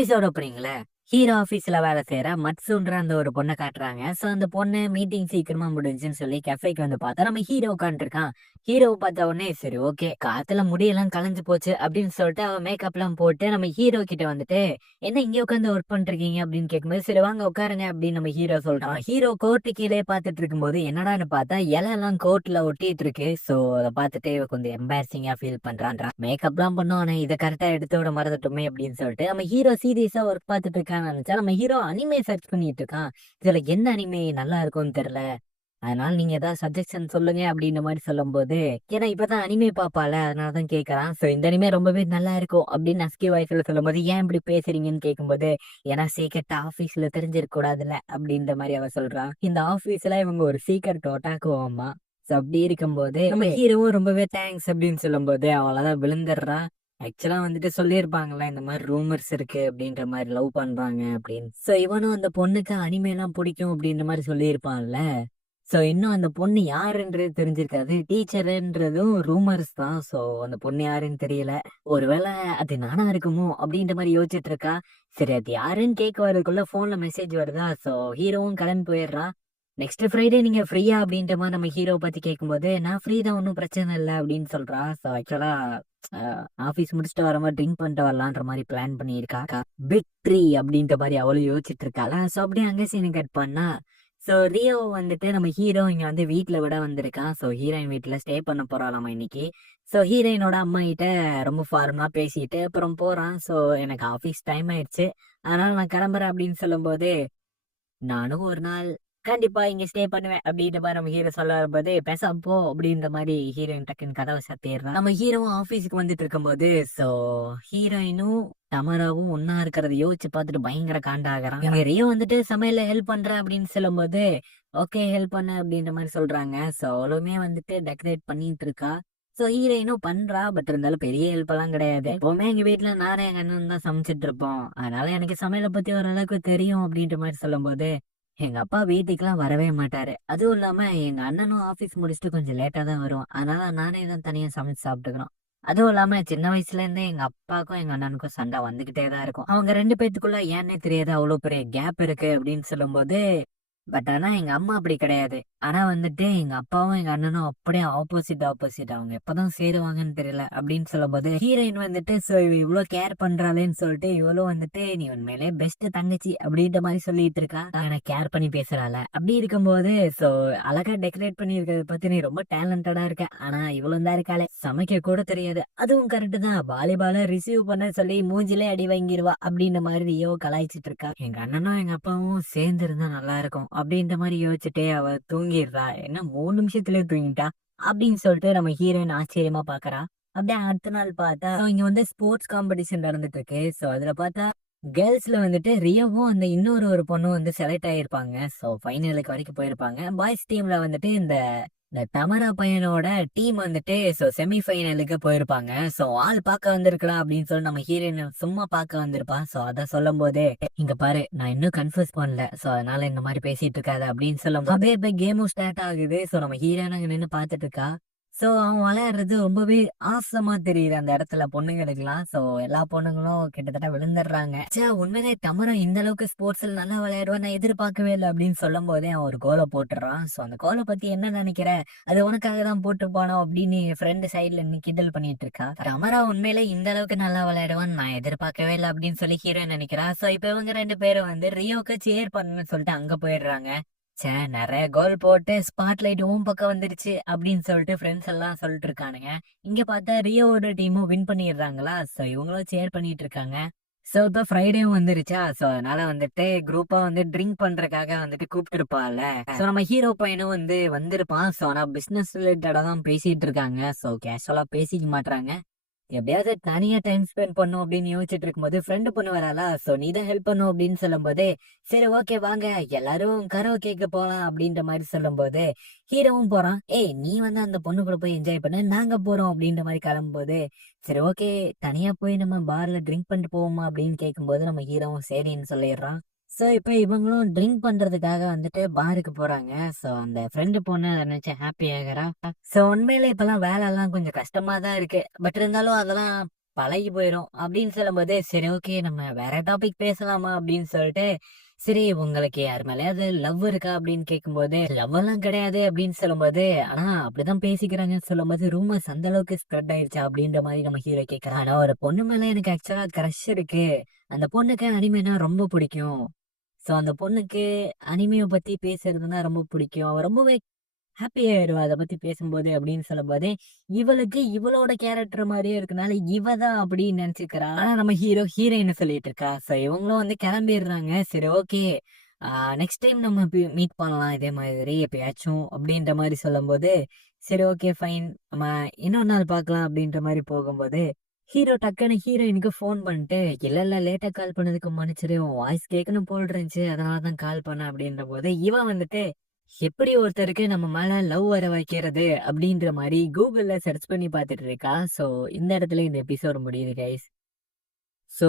Episode ஓப்பனிங்ல hero ஆபீஸ்ல வேலை செய்யற மட்சுன்ற அந்த ஒரு பொண்ணை காட்டுறாங்க. சோ அந்த பொண்ணு மீட்டிங் சீக்கிரமா முடிஞ்சுன்னு சொல்லி கெஃபேக்கு வந்து பார்த்தா நம்ம ஹீரோ உட்காந்துருக்கான். ஹீரோ பார்த்த உடனே சரி ஓகே காத்துல முடியெல்லாம் கலைஞ்சு போச்சு அப்படின்னு சொல்லிட்டு அவன் மேக்கப் எல்லாம் போட்டு நம்ம ஹீரோ கிட்ட வந்துட்டு என்ன இங்க உட்காந்து ஒர்க் பண்ணிருக்கீங்க அப்படின்னு கேட்கும்போது சரி வாங்க உட்காருங்க அப்படின்னு நம்ம ஹீரோ சொல்றான். ஹீரோ கோர்ட்டு கீழே பார்த்துட்டு இருக்கும்போது என்னடான்னு பார்த்தா இலை எல்லாம் கோர்ட்ல ஒட்டிட்டு இருக்கு. சோ அதை பார்த்துட்டு கொஞ்சம் எம்பாரசிங்கா ஃபீல் பண்றான்றா. மேக்கப் எல்லாம் பண்ணோம் ஆனா இதை கரெக்டா எடுத்து விட மறந்துட்டோமே அப்படின்னு சொல்லிட்டு நம்ம ஹீரோ சீரியஸா ஒர்க் பார்த்துட்டு இருக்கான்னு நினைச்சா நம்ம ஹீரோ அனிமே சர்ச் பண்ணிட்டு இருக்கான். இதுல எந்த அனிமே நல்லா இருக்கும்னு தெரியல, அதனால நீங்க ஏதாவது சஜஷன் சொல்லுங்க அப்படின்ற மாதிரி சொல்லும் போது ஏன்னா இப்பதான் அனிமே பாப்பால அதனாலதான் கேட்கறான். சோ இந்த அனிமே ரொம்பவே நல்லா இருக்கும் அப்படின்னு நஸ்கி வாய்ஸ்ல சொல்லும் போது ஏன் இப்படி பேசுறீங்கன்னு கேட்கும்போது ஏன்னா சீக்கிரட் ஆபீஸ்ல தெரிஞ்சிருக்க கூடாதுல்ல அப்படின்ற மாதிரி அவ சொல்றான். இந்த ஆபீஸ்ல இவங்க ஒரு சீக்கிரட் ஒட்டாக்குவோமா. சோ அப்படி இருக்கும்போது நம்ம ஹீரோவும் ரொம்பவே தேங்க்ஸ் அப்படின்னு சொல்லும் போது அவளதான் விழுந்துடுறான். ஆக்சுவலா வந்துட்டு சொல்லியிருப்பாங்களா இந்த மாதிரி ரூமர்ஸ் இருக்கு அப்படின்ற மாதிரி லவ் பண்றாங்க அப்படின்னு. சோ இவனும் அந்த பொண்ணுக்கு அனிமே எல்லாம் பிடிக்கும் அப்படின்ற மாதிரி சொல்லியிருப்பான்ல. சோ இன்னும் அந்த பொண்ணு யாருன்றது தெரிஞ்சிருக்காது, டீச்சர்ன்றதும் ரூமர்ஸ் தான். சோ அந்த பொண்ணு யாருன்னு தெரியல. ஒருவேளை அது நானா இருக்குமோ அப்படின்ற மாதிரி யோசிச்சுட்டு இருக்கா. சரி அது யாருன்னு கேட்க வரதுக்குள்ள போன்ல மெசேஜ் வருதா. சோ ஹீரோவும் கிளம்பி போயிடுறான். நெக்ஸ்ட் ஃப்ரைடே நீங்க ஃப்ரீயா அப்படின்ற மாதிரி நம்ம ஹீரோ பத்தி கேட்கும்போது நான் ஃப்ரீ தான் ஒன்றும் பிரச்சனை இல்லை அப்படின்னு சொல்றா. ஸோ ஆக்சுவலா ஆபீஸ் முடிச்சுட்டு வர மாதிரி ட்ரிங்க் பண்ணிட்டு வரலான்ற மாதிரி பிளான் பண்ணியிருக்கா. பிக் ட்ரீ அப்படின்ற மாதிரி அவளும் யோசிச்சுட்டு இருக்காளா. ஸோ அப்படியே அங்கே சீனை கட் பண்ணா. ஸோ ரியோ வந்துட்டு நம்ம ஹீரோ இங்க வந்து வீட்டுல விட வந்திருக்கான். ஸோ ஹீரோயின் வீட்டுல ஸ்டே பண்ண போறாளாமா இன்னைக்கு. ஸோ ஹீரோயினோட அம்மா கிட்ட ரொம்ப ஃபார்மலா பேசிட்டு அப்புறம் போறான். ஸோ எனக்கு ஆபீஸ் டைம் ஆயிடுச்சு அதனால நான் கிளம்புறேன் அப்படின்னு சொல்லும்போது நானும் ஒரு நாள் கண்டிப்பா இங்க ஸ்டே பண்ணுவேன் அப்படின்ற மாதிரி நம்ம ஹீரோ சொல்ல வரும்போது பேசாம போ அப்படின்ற மாதிரி ஹீரோயின் டக்குன்னு கதவை சாத்திடுறான். நம்ம ஹீரோவும் ஆபீஸுக்கு வந்துட்டு இருக்கும்போது சோ ஹீரோயினும் தமராவும் ஒன்னா இருக்கிறத யோசிச்சு பார்த்துட்டு பயங்கர காண்டாகிறான். இவங்க ரியோ வந்துட்டு சமையல ஹெல்ப் பண்றேன் அப்படின்னு சொல்லும் போது ஓகே ஹெல்ப் பண்ண அப்படின்ற மாதிரி சொல்றாங்க. சோ அவளுமே வந்துட்டு டெக்கரேட் பண்ணிட்டு இருக்கா. சோ ஹீரோயினும் பண்றா. பட் இருந்தாலும் பெரிய ஹெல்ப் எல்லாம் கிடையாது. எப்பவுமே எங்க வீட்டுல நானே எங்க அண்ணன் தான் சமைச்சிட்டு இருப்போம், அதனால எனக்கு சமையலை பத்தி ஓரளவுக்கு தெரியும் அப்படின்ற மாதிரி சொல்லும் போது எங்க அப்பா வீட்டுக்கெல்லாம் வரவே மாட்டாரு. அதுவும் இல்லாம எங்க அண்ணனும் ஆபீஸ் முடிச்சுட்டு கொஞ்சம் லேட்டா தான் வரும், அதனால நானே தான் தனியா சமைச்சு சாப்பிட்டுக்கிறோம். அதுவும் இல்லாம சின்ன வயசுல இருந்தே எங்க அப்பாவுக்கும் எங்க அண்ணனுக்கும் சண்டை வந்துகிட்டே தான் இருக்கும். அவங்க ரெண்டு பேத்துக்குள்ள ஏன்னே தெரியாது அவ்வளவு பெரிய கேப் இருக்கு அப்படின்னு சொல்லும் போது பட் ஆனா எங்க அம்மா அப்படி கிடையாது. ஆனா வந்துட்டு எங்க அப்பாவும் எங்க அண்ணனும் அப்படியே ஆப்போசிட். அவங்க எப்பதான் சேருவாங்கன்னு தெரியல அப்படின்னு சொல்லும் போது ஹீரோயின் வந்துட்டு சோ இவ்வளவு கேர் பண்றாளேன்னு சொல்லிட்டு இவ்வளவு வந்துட்டு நீ உண்மையிலே பெஸ்ட் தங்கச்சி அப்படின்ற மாதிரி சொல்லிட்டு இருக்கா. எனக்கு கேர் பண்ணி பேசுறாள். அப்படி இருக்கும்போது சோ அழகா டெக்கரேட் பண்ணி இருக்கிறத பத்தி நீ ரொம்ப டேலண்டடா இருக்க, ஆனா இவ்வளவு தான் இருக்காளே சமைக்க கூட தெரியாது. அதுவும் கரெக்ட் தான், வாலிபால ரிசீவ் பண்ண சொல்லி மூஞ்சிலே அடி வாங்கிடுவா அப்படின்ற மாதிரி ரியோ கலாய்ச்சிட்டு இருக்கா. எங்க அண்ணனும் எங்க அப்பாவும் சேர்ந்து இருந்தா நல்லா இருக்கும் அப்படின்ற மாதிரி யோசிச்சுட்டே அவ தூங்கிடுறா. என்ன 3 நிமிஷத்துலயே தூங்கிட்டா அப்படின்னு சொல்லிட்டு நம்ம ஹீரோயின் ஆச்சரியமா பாக்குறா. அப்படியே அடுத்த நாள் பார்த்தா இங்க வந்து ஸ்போர்ட்ஸ் காம்படிஷன் நடந்துட்டு இருக்கு. சோ அதுல பார்த்தா கேர்ள்ஸ்ல வந்துட்டு ரியோவும் அந்த இன்னொரு ஒரு பொண்ணும் வந்து செலக்ட் ஆயிருப்பாங்க. சோ ஃபைனலுக்கு வரைக்கும் போயிருப்பாங்க. பாய்ஸ் டீம்ல வந்துட்டு இந்த இந்த தமரா பையனோட டீம் வந்துட்டு சோ செமி ஃபைனலுக்கு போயிருப்பாங்க. சோ ஆள் பார்க்க வந்திருக்கலாம் அப்படின்னு சொல்லி நம்ம ஹீரோயின் சும்மா பார்க்க வந்திருப்பான். சோ அத சொல்லும் போதே இங்க பாரு நான் இன்னும் கன்ஃபியூஸ் பண்ணல, சோ அதனால இந்த மாதிரி பேசிட்டு இருக்காது அப்படின்னு சொல்லும் அப்படியே இப்ப கேமும் ஸ்டார்ட் ஆகுது. சோ நம்ம ஹீரோயின் அங்க நின்று பார்த்துட்டு இருக்கா. சோ அவன் விளையாடுறது ரொம்பவே ஆசமா தெரியுது அந்த இடத்துல பொண்ணுங்களுக்குலாம். சோ எல்லா பொண்ணுங்களும் கிட்டத்தட்ட விழுந்துடுறாங்க. சே உண்மையிலே தமரம் இந்த அளவுக்கு ஸ்போர்ட்ஸ்ல நல்லா விளையாடுவேன் நான் எதிர்பார்க்கவே இல்லை அப்படின்னு சொல்லும் போதே அவன் ஒரு கோலை போட்டுறான். சோ அந்த கோலை பத்தி என்ன நினைக்கிற, அது உனக்காக தான் போட்டு போனோம் அப்படின்னு என் ஃப்ரெண்டு சைட்ல நின்னு கிண்டல் பண்ணிட்டு இருக்கா. தமரா உண்மையில இந்த அளவுக்கு நல்லா விளையாடுவான்னு நான் எதிர்பார்க்கவே இல்லை அப்படின்னு சொல்லி ஹீரோயின் நினைக்கிறா. சோ இப்ப இவங்க ரெண்டு பேரும் வந்து ரியோக்கு சேர் பண்ணணும்னு சொல்லிட்டு அங்க போயிடுறாங்க. சே நிறைய கோல் போட்டு ஸ்பாட்லைட் உன் பக்கம் வந்துருச்சு அப்படின்னு சொல்லிட்டு ஃப்ரெண்ட்ஸ் எல்லாம் சொல்லிட்டு இருக்கானுங்க. இங்க பார்த்தா ரியோவோட டீமும் வின் பண்ணிடுறாங்களா. சோ இவங்களும் சேர் பண்ணிட்டு இருக்காங்க. சோ இப்ப ஃப்ரைடேவும் வந்துருச்சா. சோ அதனால வந்துட்டு குரூப்பா வந்து ட்ரிங்க் பண்றதுக்காக வந்துட்டு கூப்பிட்டு இருப்பாள்ல. சோ நம்ம ஹீரோ பையனும் வந்து வந்திருப்பான். சோ ஆனா பிசினஸ் ரிலேட்டடா தான் பேசிட்டு இருக்காங்க. சோ கேஷுவலா பேசிக்க மாட்டாங்க. எப்படியாவது தனியா டைம் ஸ்பெண்ட் பண்ணும் அப்படின்னு யோசிச்சுட்டு இருக்கும்போது ஃப்ரெண்டு பொண்ணு வராளா. சோ நீ தான் ஹெல்ப் பண்ணும் அப்படின்னு சொல்லும் போது சரி ஓகே வாங்க எல்லாரும் கரோகேக்கு போலாம் அப்படின்ற மாதிரி சொல்லும் போது ஹீரோவும் போறான். ஏய் நீ வந்து அந்த பொண்ணு கூட போய் என்ஜாய் பண்ண, நாங்க போறோம் அப்படின்ற மாதிரி கிளம்பும்போது சரி ஓகே தனியா போய் நம்ம பார்ல ட்ரிங்க் பண்ணிட்டு போவோமா அப்படின்னு கேட்கும்போது நம்ம ஹீரோவும் சரின்னு சொல்லிடுறான். சோ இப்ப இவங்களும் ட்ரிங்க் பண்றதுக்காக வந்துட்டு பாருக்கு போறாங்க. சோ அந்த ஃப்ரெண்டு பொண்ணு அதை நினைச்சு ஹாப்பி ஆகுறா. சோ உண்மையில இப்பெல்லாம் வேலை எல்லாம் கொஞ்சம் கஷ்டமா தான் இருக்கு. பட் இருந்தாலும் அதெல்லாம் பழகி போயிரும் அப்படின்னு சொல்லும்போது, சரி ஓகே நம்ம வேற டாபிக் பேசலாமா அப்படின்னு சொல்லிட்டு, சரி உங்களுக்கு யார் மேலயாவது லவ் இருக்கா அப்படின்னு கேட்கும்போது, லவ் எல்லாம் கிடையாது அப்படின்னு சொல்லும்போது, ஆனா அப்படிதான் பேசிக்கிறாங்கன்னு சொல்லும்போது, ரூமர்ஸ் அந்த அளவுக்கு ஸ்ப்ரெட் ஆயிருச்சா அப்படின்ற மாதிரி நம்ம ஹீரோ கேட்கறான். ஆனா ஒரு பொண்ணு மேல எனக்கு ஆக்சுவலா கிரஷ் இருக்கு. அந்த பொண்ணுக்கு அனிமேனா ரொம்ப பிடிக்கும். சோ அந்த பொண்ணுக்கு அனிமைய பத்தி பேசுறதுன்னா ரொம்ப பிடிக்கும். அவ ரொம்பவே ஹாப்பி ஆயிருவா அத பத்தி பேசும்போது அப்படின்னு சொல்லும்போது, இவளுக்கு இவளோட கேரக்டர் மாரியே இருக்கனால, இவ தான் அப்படின்னு நெனச்சுக்கிறா. ஆனா நம்ம ஹீரோயின் சொல்லிட்டு இருக்கா. சோ இவங்களும் வந்து கெளம்பிடுறாங்க. சரி ஓகே. ஆ நெக்ஸ்ட் டைம் நம்ம மீட் பண்ணலாம் இதே மாதிரி எப்பயாச்சும் அப்படின்ற மாரி சொல்லும்போது, சரி ஓகே ஃபைன். நம்ம இன்னொரு நாள் பார்க்கலாம் அப்படின்ற மாரி போகும்போது, ஹீரோ டக்குன்னு ஹீரோயினுக்கு ஃபோன் பண்ணிட்டு, இல்ல இல்ல லேட்டா கால் பண்ணதுக்கு மன்னிச்சிடு. உன் வாய்ஸ் கேட்கணும் போல இருந்துச்சு. அதனால தான் கால் பண்ணேன் அப்படின்றபோது, இவன் வந்துட்டு எப்படி ஒருத்தருக்கு நம்ம மேல லவ் வர வைக்கிறது அப்படின்ற மாரி கூகுள்ல சர்ச் பண்ணி பார்த்துட்டு இருக்கா. சோ இந்த இடத்துல இந்த எபிசோட் முடியுது கைஸ். சோ